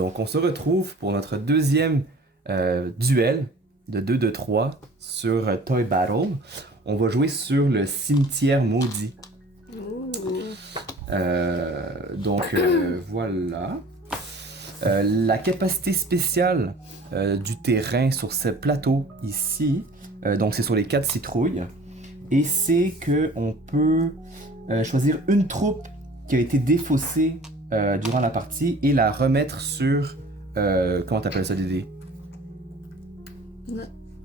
Donc, on se retrouve pour notre deuxième duel de 2-3 sur Toy Battle. On va jouer sur le cimetière maudit. Voilà. La capacité spéciale du terrain sur ce plateau ici, donc c'est sur les 4 citrouilles, et c'est qu'on peut choisir une troupe qui a été défaussée durant la partie et la remettre sur... comment t'appelles ça, Dédé?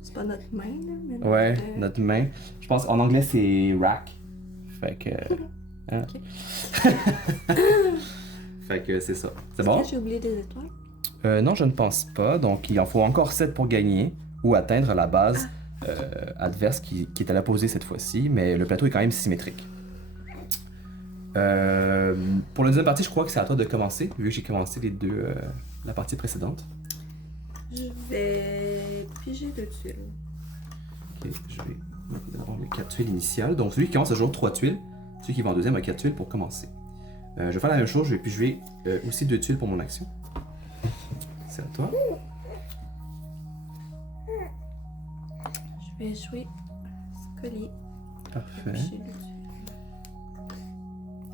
C'est pas notre main, là, mais Ouais, notre main. Je pense en anglais c'est rack. Fait que... hein? Ok. Fait que c'est ça. C'est Est-ce bon? que j'ai oublié des étoiles? Non, je ne pense pas. Donc, il en faut encore 7 pour gagner ou atteindre la base adverse qui est à l'opposé cette fois-ci, mais le plateau est quand même symétrique. Pour la deuxième partie, je crois que c'est à toi de commencer, vu que j'ai commencé la partie précédente. Je vais piger deux tuiles. Ok, je vais avoir mes 4 tuiles initiales. Donc, celui qui commence a toujours 3 tuiles. Celui qui va en deuxième a 4 tuiles pour commencer. Je vais faire la même chose, je vais piger aussi 2 tuiles pour mon action. C'est à toi. Je vais jouer Scully. Parfait. Piger deux tuiles.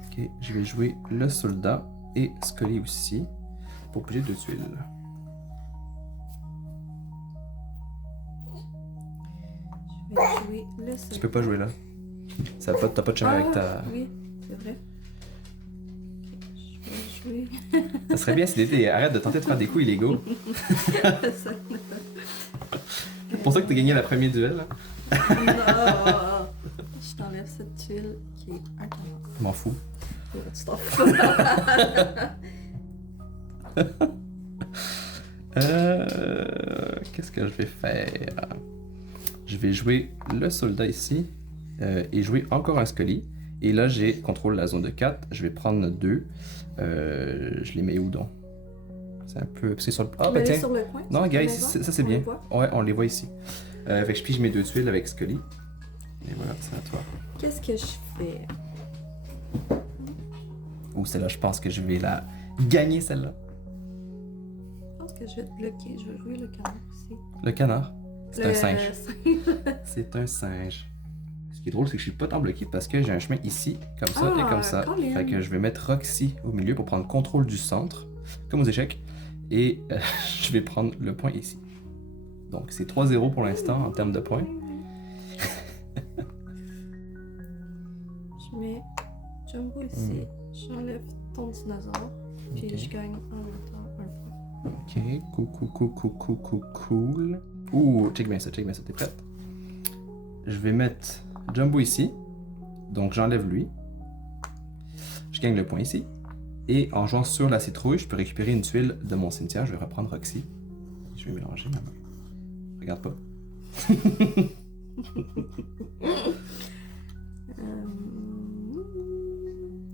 Ok, je vais jouer le soldat et Scully aussi pour piger 2 tuiles. Je vais jouer le soldat. Tu peux pas jouer là. T'as pas de chemin avec ta... Oui, c'est vrai. Ok, je vais jouer. Ça serait bien si l'été arrête de tenter de faire des coups illégaux. Ça. C'est pour ça que t'as gagné la première duel. Là. Non! Je t'enlève cette tuile qui est un canon. Je m'en fous. Tu t'en fous. Qu'est-ce que je vais faire? Je vais jouer le soldat ici et jouer encore un Scully. Et là, j'ai contrôle la zone de 4. Je vais prendre 2. Je les mets où donc? C'est un peu... C'est sur le... Ah, ben tiens. Sur le coin, Non, sur gars, la ici, maison, ça c'est on bien. les voit. Ouais, on les voit ici. Fait que je pige mes 2 tuiles avec Scully. Et voilà, c'est à toi. Qu'est-ce que je fais? Ouh, celle-là, je pense que je vais la gagner, celle-là. Je pense que je vais te bloquer. Je vais jouer le canard aussi. Le canard. C'est un singe. singe. C'est un singe. Ce qui est drôle, c'est que je suis pas tant bloqué parce que j'ai un chemin ici, comme ça et comme ça. Colin. Fait que je vais mettre Roxy au milieu pour prendre contrôle du centre, comme aux échecs. Et je vais prendre le point ici. Donc c'est 3-0 pour l'instant en termes de points. Je mets Jumbo ici. J'enlève ton dinosaure. Puis Ok. je gagne en même temps un point. Ok, cool. Ouh, check bien ça, t'es prête? Je vais mettre Jumbo ici. Donc j'enlève lui. Je gagne le point ici. Et en jouant sur la citrouille, je peux récupérer une tuile de mon cimetière. Je vais reprendre Roxy. Je vais mélanger ma main. Regarde pas.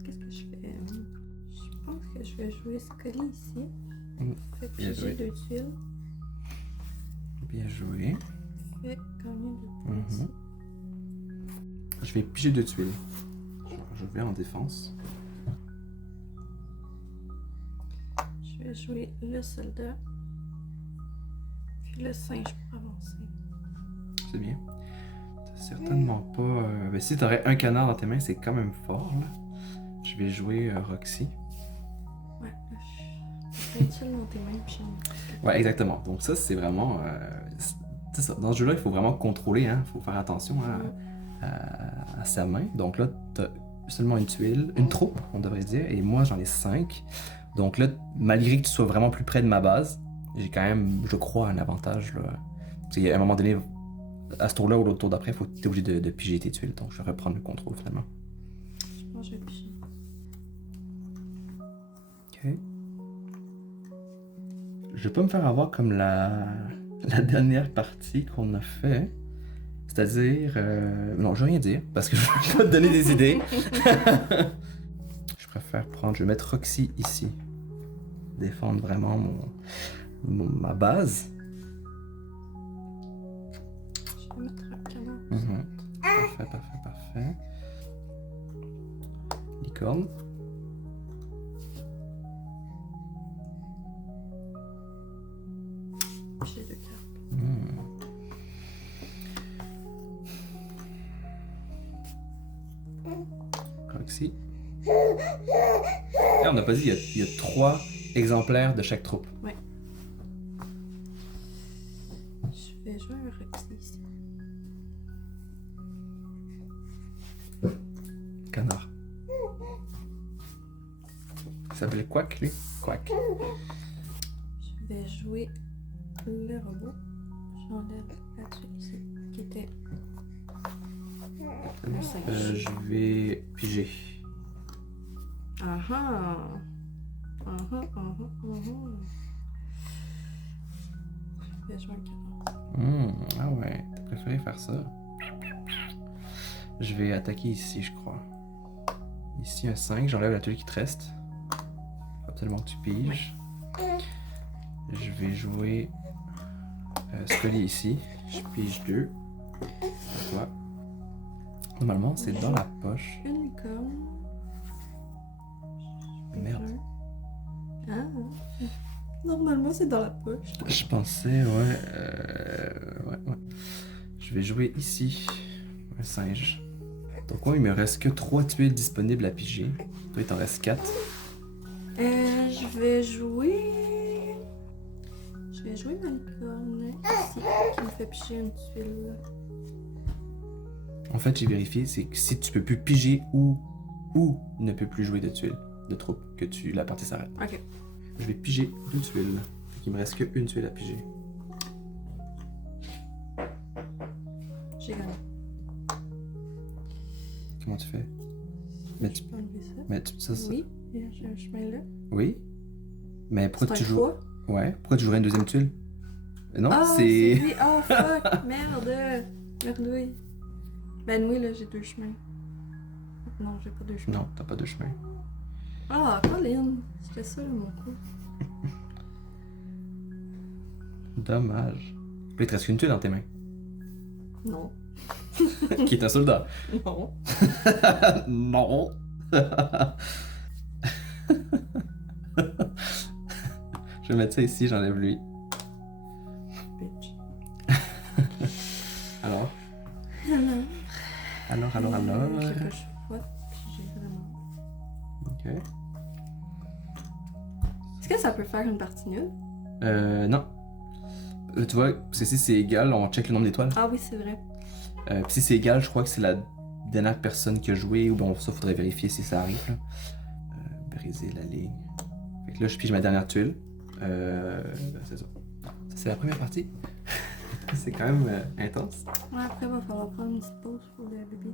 Qu'est-ce que je fais? Je pense que je vais jouer Scully ici. Fait Bien que joué. j'ai 2 tuiles. Bien joué. Fait gagner 2 points Mhm. ici. Je vais piger 2 tuiles. Je vais en défense. Je vais jouer le soldat. Puis le singe pour avancer. C'est bien. T'as certainement pas... ben, si t'aurais un canard dans tes mains, c'est quand même fort, là. Je vais jouer Roxy. Ouais, là, je vais utile dans tes mains. Puis Ouais, exactement. Donc ça, c'est vraiment... c'est ça. Dans ce jeu-là, il faut vraiment contrôler, hein. Il faut faire attention à sa main. Donc là, t'as seulement une tuile, une troupe, on devrait dire, et moi, j'en ai 5. Donc là, malgré que tu sois vraiment plus près de ma base, j'ai quand même, je crois, un avantage, là. Parce qu'à un moment donné, à ce tour-là ou l'autre tour d'après, t'es obligé de piger tes tuiles. Donc je vais reprendre le contrôle, finalement. je pense que je vais piger. Ok. Je vais pas me faire avoir comme la dernière partie qu'on a fait. C'est-à-dire... non, je vais rien dire, parce que je vais pas te donner des idées. Je préfère prendre... Je vais mettre Roxy ici. Défendre vraiment ma base. Je vais mettre un canard. Mhm. Parfait. Licorne. Roxy. Et on n'a pas dit, il y a 3 exemplaires de chaque troupe. Ouais. Je vais jouer un Roxy ici. Canard. Il s'appelle Quack, lui? Quack. Je vais jouer le robot. J'enlève la tuile ici, qui était le 5. Je vais piger. Ah ah! Ah ah, ah ah, ah ah. Je vais jouer un canard. Ah ouais, t'as préféré faire ça? Je vais attaquer ici, je crois. Ici, un 5, j'enlève la tuile qui te reste. Faut absolument que tu piges. Je vais jouer Scully ici. Je pige 2. À toi. Normalement, c'est dans la poche. Une licorne. Merde. Ah! Normalement, c'est dans la poche. Je pensais, ouais. Je vais jouer ici. Un singe. Donc, moi, il me reste que 3 tuiles disponibles à piger. Toi, il t'en reste 4. Je vais jouer. Je vais jouer ma licorne ici, qui me fait piger une tuile. En fait, j'ai vérifié, c'est que si tu peux plus piger ou ne peux plus jouer de tuiles, de troupe, que la partie s'arrête. Ok. Je vais piger 2 tuiles. Il me reste que 1 tuile à piger. J'ai gagné. Comment tu fais? Mais Je peux enlever ça. ça. Oui, j'ai un chemin là. Oui? Mais pourquoi C'est tu un joues? choix. Ouais. Pourquoi tu jouerais une deuxième tuile? Non, Ah, c'est. lui. Oh fuck, merde. Merdouille. Ben oui, là, j'ai 2 chemins. Non, j'ai pas 2 chemins. Non, t'as pas de chemin. Ah, Colin. C'était ça, là, mon coup. Dommage. Là, il te reste qu'une tuile dans tes mains. Non. Qui est un soldat. Non. Non. Je vais mettre ça ici, j'enlève lui. Bitch. Alors? Alors? J'ai pas le choix, puis j'ai vraiment. Ok. Est-ce que ça peut faire une partie nulle? Non. Tu vois, si c'est égal, on check le nombre d'étoiles. Ah oui, c'est vrai. Puis si c'est égal, je crois que c'est la dernière personne qui a joué, ou bon, ça faudrait vérifier si ça arrive. Là. Briser la ligne. Fait que là, je pige ma dernière tuile. C'est ça. Ça, c'est la première partie. C'est quand même intense. Ouais, après, il va falloir prendre une petite pause pour le bébé.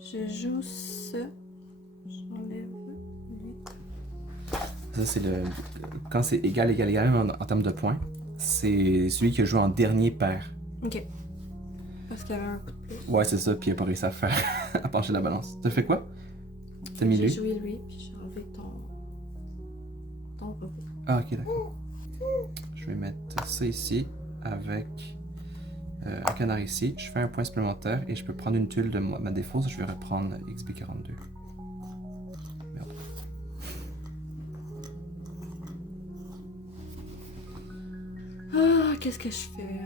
Je joue ça. J'enlève lui. Ça, c'est le. Quand c'est égal, en termes de points, c'est celui qui a joué en dernier paire. Ok. Parce qu'il y avait un coup de plus. Ouais, c'est ça, puis il a pas réussi à faire. à pencher la balance. T'as fait quoi? T'as mis J'ai lui? joué lui, puis j'ai enlevé ton robot. Ah, ok, d'accord. Je vais mettre ça ici avec un canard ici. Je fais un point supplémentaire et je peux prendre une tuile de ma défausse. Je vais reprendre XB42. Merde. Ah, qu'est-ce que je fais?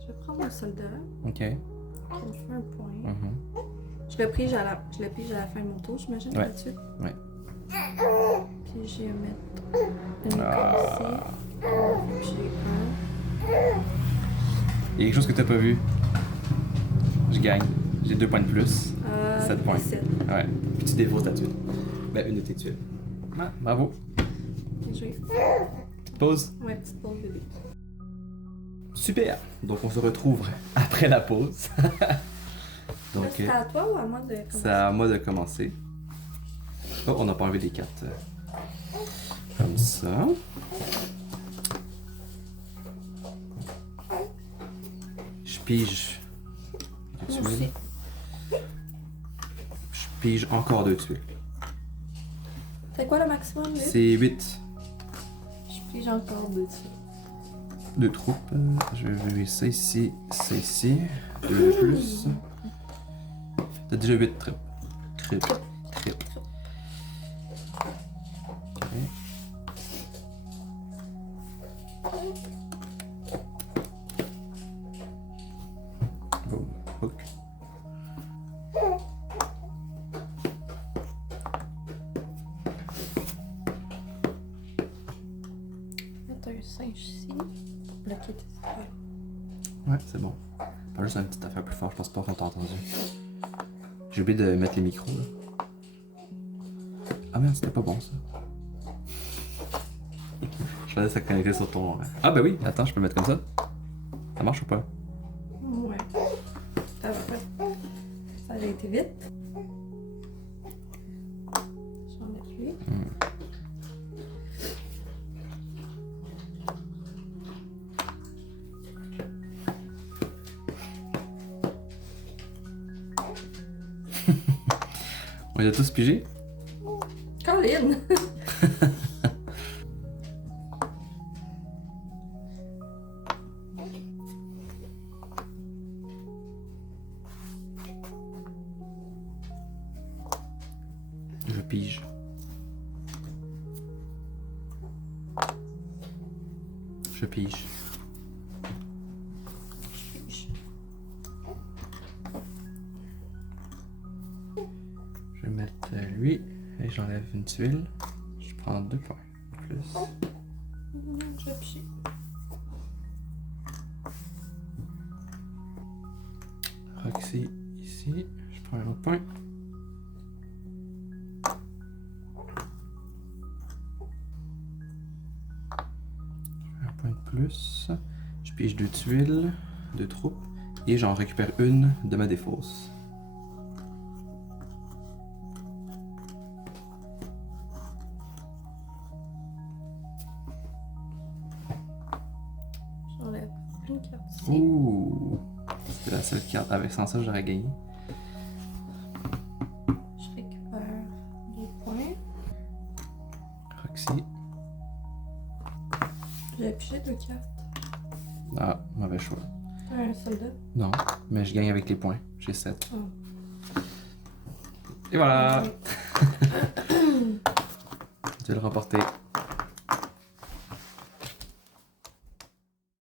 Je vais prendre un soldat. Ok. Je vais faire un point. Mhm. Je le pige à la fin de mon tour, j'imagine, Ouais. là-dessus. Ouais. Puis je vais mettre une licorne Ah. ici. Puis j'ai Il y a quelque chose que t'as pas vu. Je gagne. J'ai 2 points de plus. 7 points. 7. Ouais. Puis tu défausses ta tuile. Ben, une de tes tuiles. Ah, bravo. Bien joué. Petite pause. Ouais, petite pause bébé. Super. Donc on se retrouve après la pause. Donc C'est à toi ou à moi de commencer? c'est à moi de commencer. Oh, on n'a pas enlevé les cartes. Comme ça. Je pige. Deux Moi aussi. tuiles. Je pige encore 2 tuiles. C'est quoi le maximum, lui? C'est 8 Je pige encore 2 dessus. de troupes. Je vais vérifier ça ici. 2 de plus. T'as déjà 8 tripes. Trip. Ok. ici. Bloquer tes oreilles. Ouais, c'est bon. Pas juste une petite affaire plus fort, je pense pas qu'on t'a entendu. J'ai oublié de mettre les micros là. Ah merde, c'était pas bon ça. Je faisais ça connecter sur ton. Ah ben oui, attends, je peux le mettre comme ça. Ça marche ou pas? Ouais. Ça va pas. Ça a été vite. J'enlève lui. On les a tous pigés? Colin! Je pige. Je pige. Je vais mettre lui et j'enlève une tuile. Je prends 2 points. Plus. Je pige. Roxy ici. Je prends un autre point. Un point de plus. Je pige 2 tuiles, 2 troupes. Et j'en récupère une de ma défausse. J'enlève une carte ici. Ouh! C'était la seule carte. Avec sans ça, j'aurais gagné. Je récupère 2 points. Roxy. J'ai pigé 2 cartes. Ah, mauvais choix. Un soldat. Non, mais je gagne avec les points. J'ai 7. Oh. Et voilà! Ouais. Tu vas le remporter.